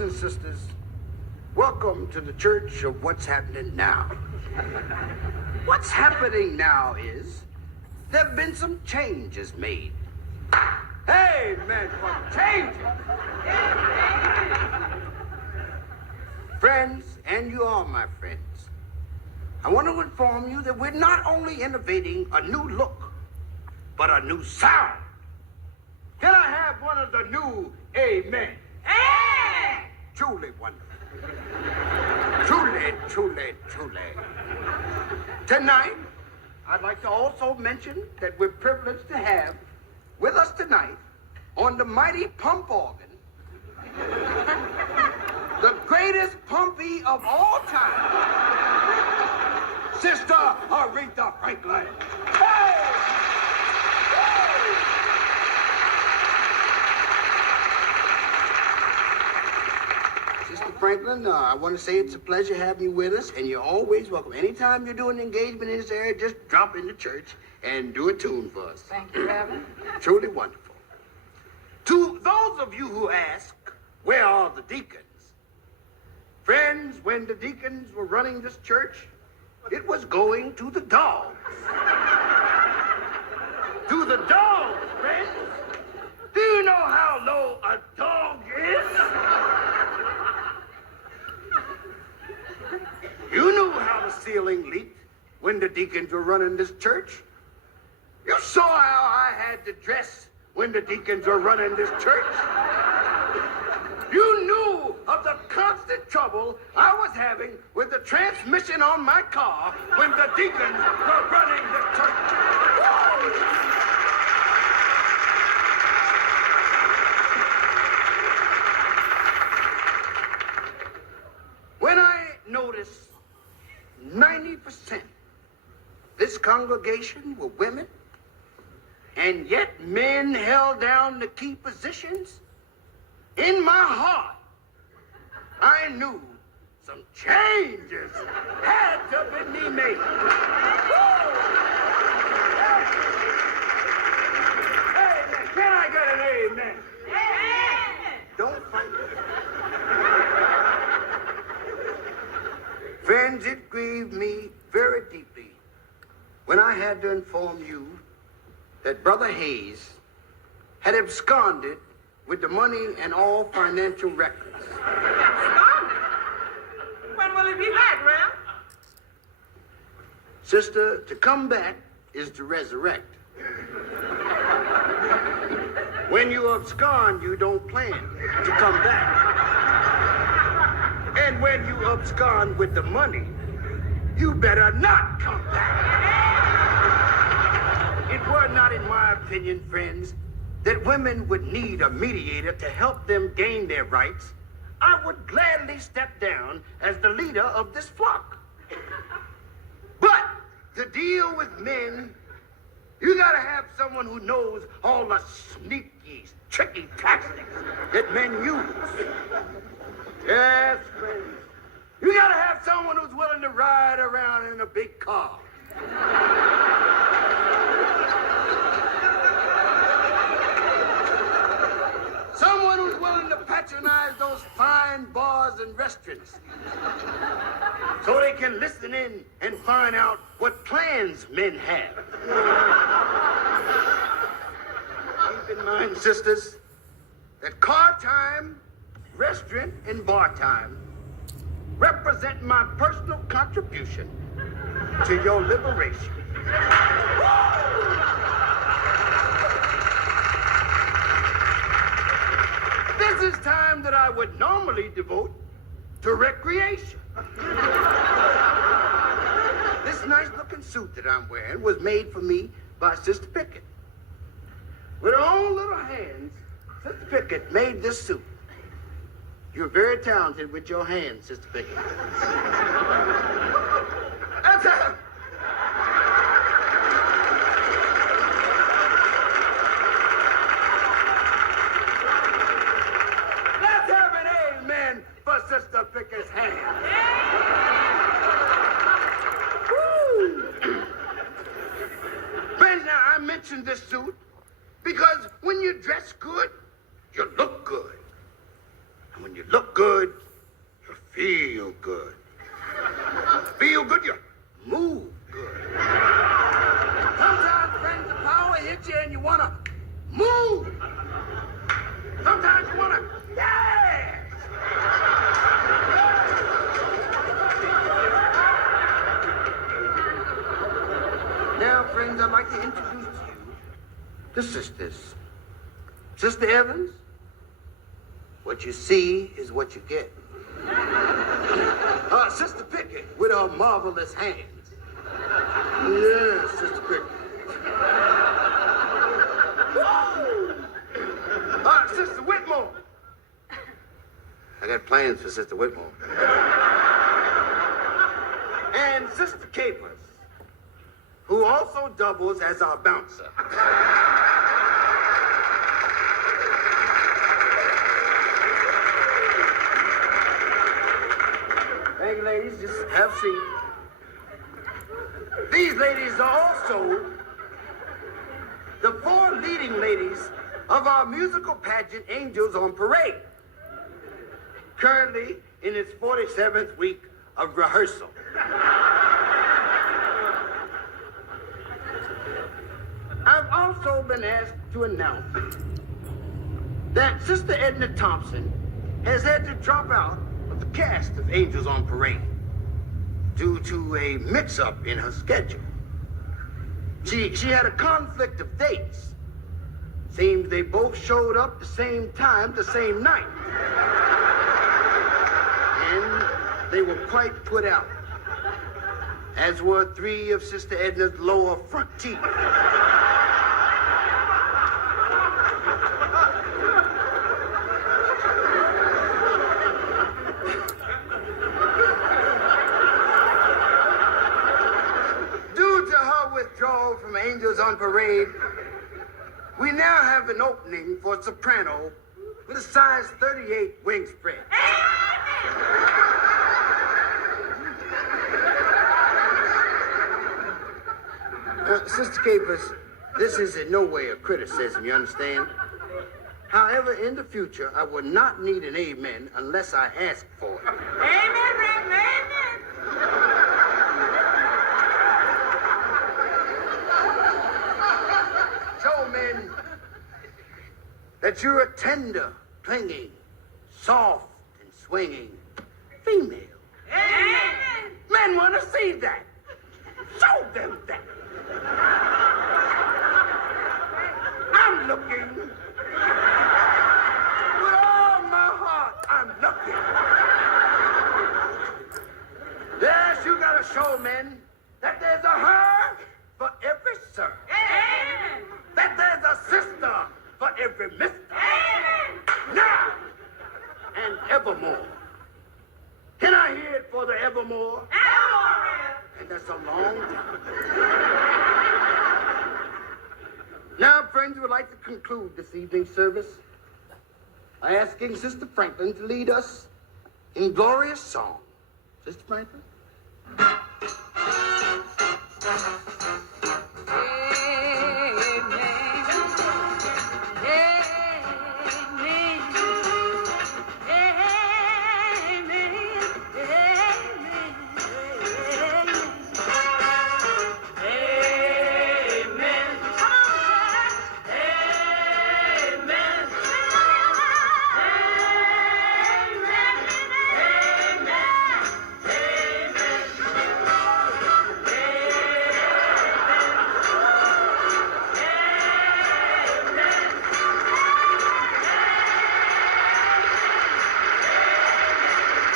and sisters, welcome to the church of what's happening now. What's happening now is there have been some changes made. Amen for changes. Friends, and you are my friends, I want to inform you that we're not only innovating a new look, but a new sound. Can I have one of the new amen? Amen! Truly wonderful. Truly, truly, truly. Tonight, I'd like to also mention that we're privileged to have with us tonight on the mighty pump organ, the greatest pumpy of all time, Sister Aretha Franklin. Hey! Sister Franklin, I want to say it's a pleasure having you with us, and you're always welcome. Anytime you're doing an engagement in this area, just drop into church and do a tune for us. Thank you, Reverend. Truly wonderful. To those of you who ask, where are the deacons? Friends, when the deacons were running this church, it was going to the dogs. To the dogs, friends. Do you know how low a dog is? You knew how the ceiling leaked when the deacons were running this church. You saw how I had to dress when the deacons were running this church. You knew of the constant trouble I was having with the transmission on my car when the deacons were running this church. When I noticed 90% this congregation were women, and yet men held down the key positions, in my heart, I knew some changes had to be made. Amen. Can I get an amen? Amen. Don't fight it. Friends, it grieved me very deeply when I had to inform you that Brother Hayes had absconded with the money and all financial records. Absconded? When will he be back, Rev? Sister, to come back is to resurrect. When you abscond, you don't plan to come back. And when you abscond with the money, you better not come back. It were not, in my opinion, friends, that women would need a mediator to help them gain their rights, I would gladly step down as the leader of this flock. But to deal with men, you gotta have someone who knows all the sneaky, tricky tactics that men use. Yes, friends. You gotta have someone who's willing to ride around in a big car. Someone who's willing to patronize those fine bars and restaurants so they can listen in and find out what plans men have. Keep in mind, sisters, that car time, restaurant, and bar time represent my personal contribution to your liberation. This is time that I would normally devote to recreation. This nice-looking suit that I'm wearing was made for me by Sister Pickett. With her own little hands, Sister Pickett made this suit. You're very talented with your hands, Sister Pickett. That's her. Let's have an amen for Sister Pickett's hand. Woo! Friends, now I mentioned this suit because when you dress good, you look good. And when you look good, you feel good. Feel good, you move good. Sometimes, friends, the power hits you and you want to move. Sometimes you want to dance. Now, friends, I'd like to introduce to you the sisters. Sister Evans, what you see is what you get. Sister Pickett, with her marvelous hands. Yes, Sister Pickett. Woo! Sister Whitmore. I got plans for Sister Whitmore. And Sister Capers, who also doubles as our bouncer. Thank you, ladies. Just have a seat. These ladies are also the 4 leading ladies of our musical pageant, Angels on Parade, currently in its 47th week of rehearsal. I've also been asked to announce that Sister Edna Thompson has had to drop out of the cast of Angels on Parade due to a mix-up in her schedule. She had a conflict of dates. Seems they both showed up the same time, the same night. And they were quite put out, as were 3 of Sister Edna's lower front teeth. Withdrawal from Angels on Parade, we now have an opening for a soprano with a size 38 wing spread. Sister Capers, this is in no way a criticism, you understand? However, in the future, I will not need an amen unless I ask for it. Amen, Reverend, amen. Show men that you're a tender, clinging, soft, and swinging female. Amen. Men want to see that. Show them that. I'm looking. With all my heart, I'm looking. Yes, you gotta show men that there's a her for every sir. Amen. That there's a sister for every mister. Amen. Now and evermore. Can I hear it for the evermore? Evermore. And that's a long time. Now, friends, we would like to conclude this evening's service by asking Sister Franklin to lead us in glorious song. Sister Franklin?